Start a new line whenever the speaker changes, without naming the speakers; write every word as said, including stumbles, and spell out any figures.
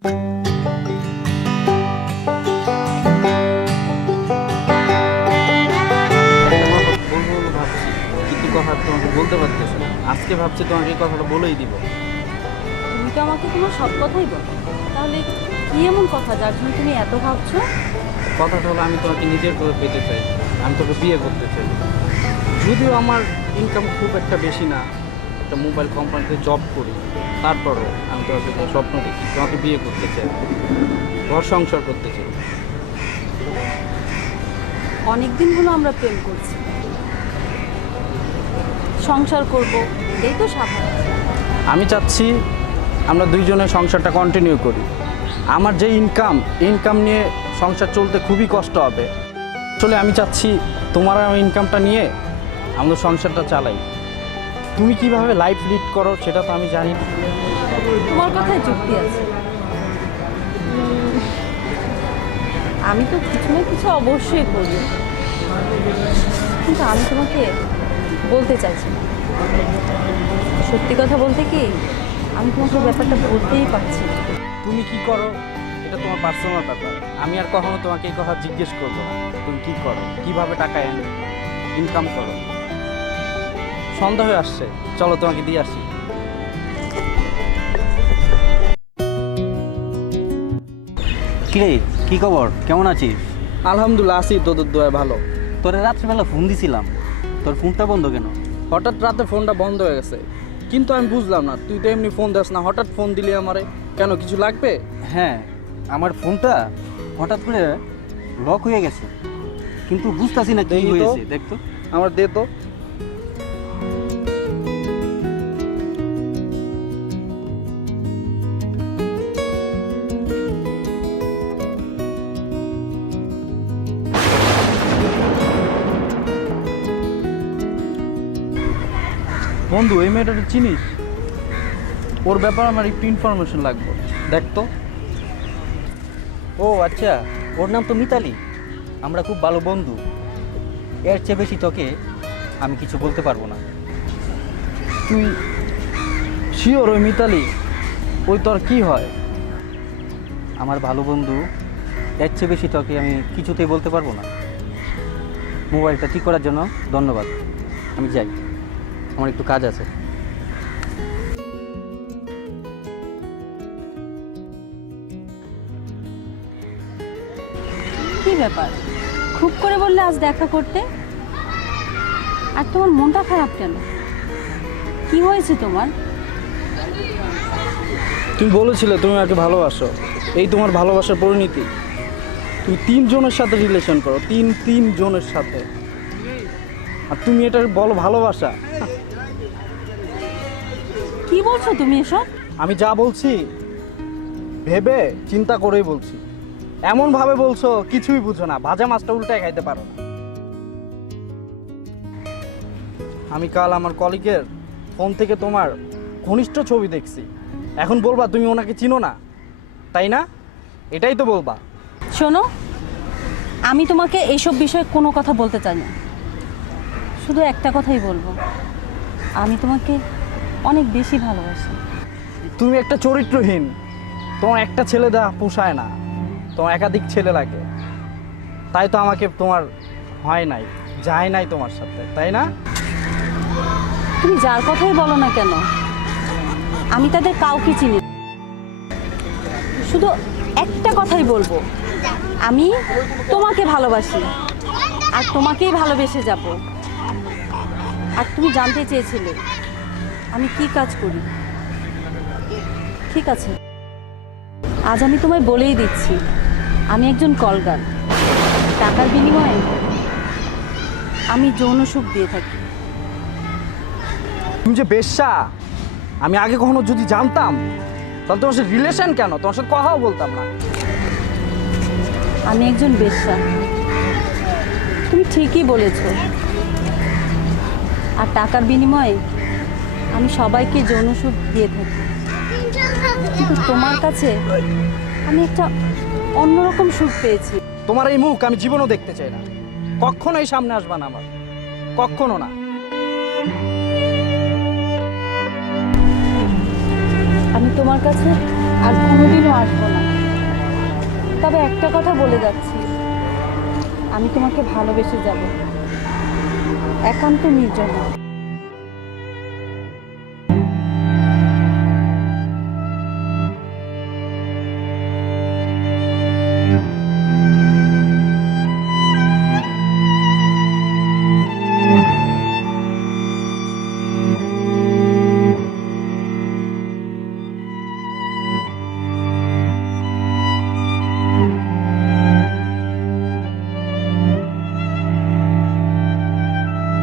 কথা তোমাকে বলতে পারতেছি না, আজকে ভাবছি তোমাকে এই কথাটা বলেই দিব।
তুমি তো আমাকে তোমার সব কথাই বলো, তাহলে কি এমন কথা যার জন্য তুমি এত ভাবছো?
কথাটা হলো আমি তোমাকে নিজের করে পেতে চাই, আমি তোকে বিয়ে করতে চাই। যদিও আমার ইনকাম খুব একটা বেশি না, একটা মোবাইল কোম্পানিতে জব করি, তারপরও আমি তোমাকে স্বপ্ন দেখি তোমাকে বিয়ে করতে চাই, ঘর সংসার করতে চাই।
অনেকদিন হলো আমরা প্রেম করছি, সংসার করব, এটাই তো স্বাভাবিক।
আমি চাচ্ছি আমরা দুইজনের সংসারটা কন্টিনিউ করি। আমার যে ইনকাম ইনকাম নিয়ে সংসার চলতে খুবই কষ্ট হবে। আসলে আমি চাচ্ছি তোমার আমার ইনকামটা নিয়ে আমাদের সংসারটা চালাই। তুমি কিভাবে লাইফ লিড করো সেটা তো আমি জানি না।
তোমার কথায় যুক্তি আছে, আমি তো কিছু না কিছু অবশ্যই করব, কিন্তু আমি তোমাকে বলতে চাইছি না। সত্যি কথা বলতে কি, আমি তোমাকে ব্যাপারটা বলতেই পারছি না।
তুমি কি করো এটা তোমার পার্সোনাল ব্যাপার, আমি আর কখনো তোমাকে এই কথা জিজ্ঞেস করবো না। তুমি কি করো, কিভাবে টাকা এনে ইনকাম করো। সন্ধ্যা হয়ে আসছে, চলো তোমাকে দিয়ে আসি।
কিরে, কি খবর? কেমন আছিস?
আলহামদুলিল্লাহ আছি, তোদের দোয়ায় ভালো।
তোরে রাত্রিবেলা ফোন দিছিলাম, তোর ফোনটা বন্ধ কেন?
হঠাৎ রাতে ফোনটা বন্ধ হয়ে গেছে, কিন্তু আমি বুঝলাম না, তুই তো এমনি ফোন দিস না, হঠাৎ ফোন দিলি আমারে কেন, কিছু লাগবে?
হ্যাঁ, আমার ফোনটা হঠাৎ করে লক হয়ে গেছে, কিন্তু বুঝতেছি না কি
দেখি তো।
হয়েছে। দেখ তো।
আমার দে তো। বন্ধু, এই মেয়েটাকে চিনিস? ওর ব্যাপারে আমার একটু ইনফরমেশন লাগবে, দেখ তো।
ও আচ্ছা, ওর নাম তো মিতালি, আমরা খুব ভালো বন্ধু। এর চেয়ে বেশি তোকে আমি কিছু বলতে পারবো না।
তুই শিওর ওই মিতালি? ওই তোর কি হয়?
আমার ভালো বন্ধু, এর চেয়ে বেশি তোকে আমি কিছুতেই বলতে পারবো না। মোবাইলটা ঠিক করার জন্য ধন্যবাদ, আমি যাই, আমার একটু কাজ আছে।
কি ব্যাপার, খুব করে বললে আজ দেখা করতে, আর তোমার মনটা খারাপ কেন? কি হয়েছে তোমার?
তুমি বলেছিলে তুমি আমাকে ভালোবাসো, এই তোমার ভালোবাসার পরিণতি। তুমি তিনজনের সাথে রিলেশন করো, তিন তিন জনের সাথে, আর তুমি এটা বলো ভালোবাসা?
কি বলছো তুমি এসব?
আমি যা বলছি ভেবে চিন্তা করেই বলছি, এমন ভাবে বলছো কিছুই বুঝো না, ভাজা মাছটা উল্টায় খাইতে পারো না। আমি কাল আমার কলিগের ফোন থেকে তোমার ঘনিষ্ঠ ছবি দেখছি, এখন বলবা তুমি ওনাকে চিনো না, তাই না? এটাই তো বলবা।
শোনো, আমি তোমাকে এইসব বিষয়ে কোনো কথা বলতে চাই না, শুধু একটা কথাই বলবো, আমি তোমাকে অনেক বেশি ভালোবাসি।
তুমি একটা চরিত্রহীন, তোমার একটা ছেলে দেওয়া পোষায় না, তোমার একাধিক ছেলে লাগে, তাই তো আমাকে তোমার হয় নাই, যায় নাই তোমার সাথে, তাই না?
তুমি যার কথাই বলো না কেন, আমি তাদের কাউকে চিনি না। শুধু একটা কথাই বলবো, আমি তোমাকে ভালোবাসি আর তোমাকেই ভালোবেসে যাব। আর তুমি জানতে চেয়েছিলে আমি কি কাজ করি, ঠিক আছে, আজ আমি তোমায় বলেই দিচ্ছি, আমি একজন কলগার। টাকার বিনিময়ে আমি যৌন সুখ দিয়ে থাকি।
তুমি যে বেশ্যা, আমি আগে কখনো যদি জানতাম তাহলে তোমার সাথে রিলেশন কেন, তোমার সাথে কথাও বলতাম না।
আমি একজন বেশ্যা, তুমি ঠিকই বলেছ। আর টাকার বিনিময়ে আমি সবাইকে যৌন সুখ দিয়ে থাকি, কিন্তু তোমার কাছে আমি একটা অন্যরকম সুখ পেয়েছি।
তোমার এই মুখ আমি জীবনও দেখতে চাই না, কখনোই সামনে আসবা না আমার, কখনো না।
আমি তোমার কাছে আর কোনোদিনও আসবো না। তবে একটা কথা বলে যাচ্ছি, আমি তোমাকে ভালোবেসে যাব, একান্ত নির্জনে।